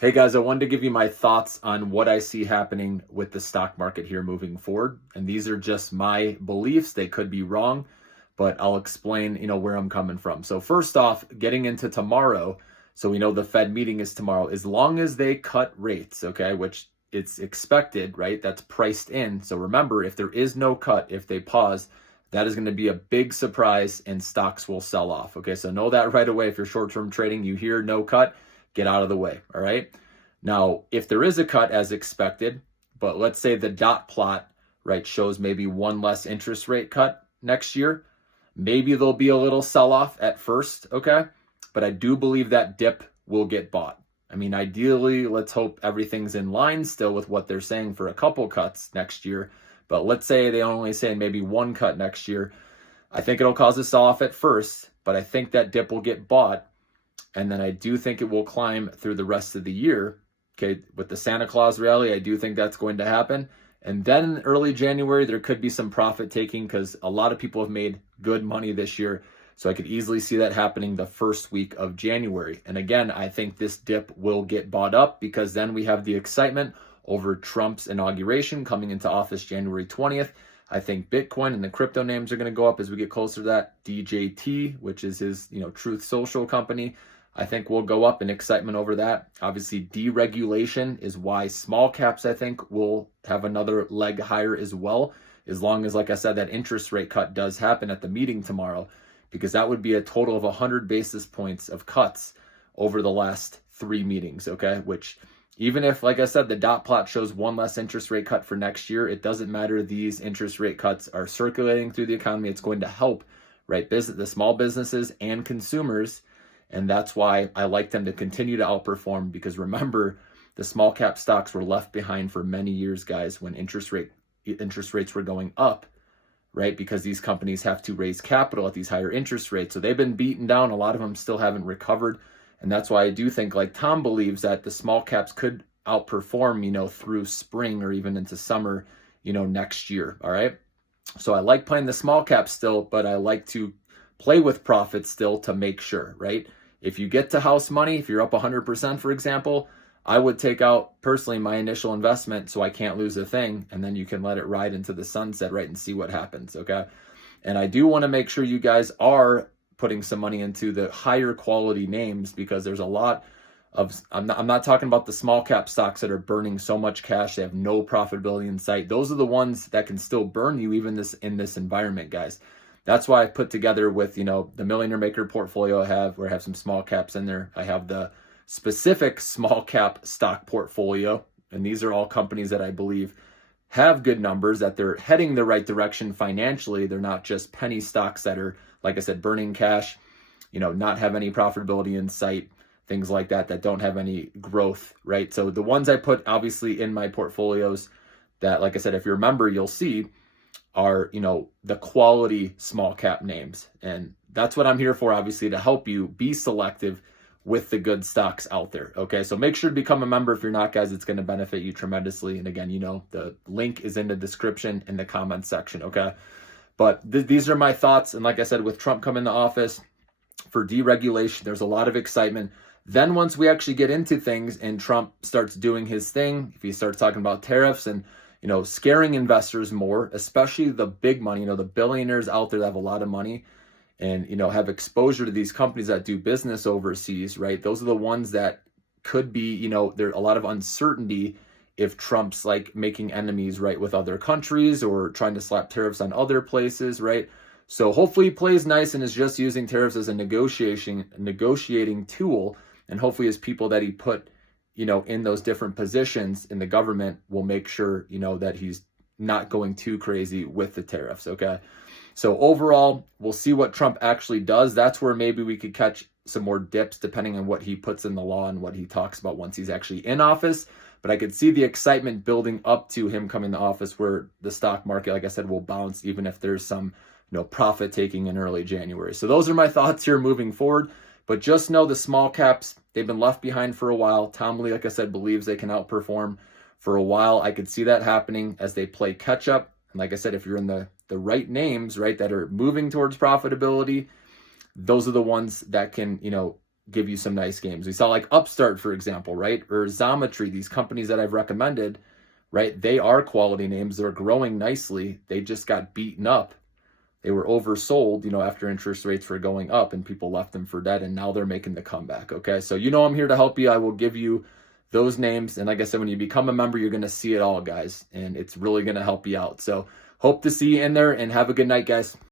Hey guys, I wanted to give you my thoughts on what I see happening with the stock market here moving forward. And these are just my beliefs. They could be wrong, but I'll explain, where I'm coming from. So first off, getting into tomorrow, so we know the Fed meeting is tomorrow. As long as they cut rates, okay, which it's expected, right? That's priced in. So remember, if there is no cut, if they pause, that is going to be a big surprise and stocks will sell off. Okay, so know that right away. If you're short-term trading, you hear no cut, get out of the way. All right. Now, if there is a cut as expected, but let's say the dot plot, right, shows maybe one less interest rate cut next year, maybe there'll be a little sell off at first. Okay. But I do believe that dip will get bought. I mean, ideally, let's hope everything's in line still with what they're saying for a couple cuts next year. But let's say they only say maybe one cut next year. I think it'll cause a sell off at first, but I think that dip will get bought. And then I do think it will climb through the rest of the year. Okay, with the Santa Claus rally, I do think that's going to happen. And then in early January, there could be some profit taking because a lot of people have made good money this year. So I could easily see that happening the first week of January. And again, I think this dip will get bought up because then we have the excitement over Trump's inauguration coming into office January 20th. I think Bitcoin and the crypto names are going to go up as we get closer to that. DJT, which is his, Truth Social company, I think will go up in excitement over that. Obviously, deregulation is why small caps, I think, will have another leg higher as well, as long as, like I said, that interest rate cut does happen at the meeting tomorrow, because that would be a total of 100 basis points of cuts over the last 3 meetings, okay? Which, even if, like I said, the dot plot shows one less interest rate cut for next year, it doesn't matter. These interest rate cuts are circulating through the economy. It's going to help, right, the small businesses and consumers. And that's why I like them to continue to outperform, because remember, the small cap stocks were left behind for many years, guys, when interest rates were going up, right? Because these companies have to raise capital at these higher interest rates. So they've been beaten down. A lot of them still haven't recovered. And that's why I do think, like Tom believes, that the small caps could outperform, through spring or even into summer, next year. All right. So I like playing the small caps still, but I like to play with profits still to make sure, right? If you get to house money, if you're up 100%, for example, I would take out personally my initial investment so I can't lose a thing. And then you can let it ride into the sunset, right? And see what happens. Okay. And I do want to make sure you guys are putting some money into the higher quality names, because there's a lot of, I'm not talking about the small cap stocks that are burning so much cash. They have no profitability in sight. Those are the ones that can still burn you even in this environment, guys. That's why I put together with, the Millionaire Maker portfolio where I have some small caps in there. I have the specific small cap stock portfolio. And these are all companies that I believe have good numbers, that they're heading the right direction financially. They're not just penny stocks that are, like I said, burning cash, not have any profitability in sight, things like that, that don't have any growth, right? So the ones I put obviously in my portfolios that, like I said, if you remember, you'll see are, the quality small cap names. And that's what I'm here for, obviously, to help you be selective with the good stocks out there. Okay, so make sure to become a member. If you're not, guys, it's going to benefit you tremendously. And again, the link is in the description in the comments section. Okay, but these are my thoughts. And like I said, with Trump coming to office, for deregulation, there's a lot of excitement. Then once we actually get into things and Trump starts doing his thing, if he starts talking about tariffs and scaring investors more, especially the big money, the billionaires out there that have a lot of money and, have exposure to these companies that do business overseas, right? Those are the ones that could be, there's a lot of uncertainty if Trump's like making enemies, right, with other countries or trying to slap tariffs on other places, right? So hopefully he plays nice and is just using tariffs as a negotiating tool. And hopefully his people that he put in those different positions in the government will make sure, that he's not going too crazy with the tariffs. Okay. So overall, we'll see what Trump actually does. That's where maybe we could catch some more dips depending on what he puts in the law and what he talks about once he's actually in office. But I could see the excitement building up to him coming to office, where the stock market, like I said, will bounce even if there's some, profit taking in early January. So those are my thoughts here moving forward. But just know the small caps, they've been left behind for a while. Tom Lee, like I said, believes they can outperform for a while. I could see that happening as they play catch up. And like I said, if you're in the right names, right, that are moving towards profitability, those are the ones that can, give you some nice games. We saw like Upstart, for example, right? Or Xometry, these companies that I've recommended, right? They are quality names. They're growing nicely. They just got beaten up. They were oversold, after interest rates were going up and people left them for dead, and now they're making the comeback. Okay. So, I'm here to help you. I will give you those names. And like I said, when you become a member, you're going to see it all, guys. And it's really going to help you out. So hope to see you in there, and have a good night, guys.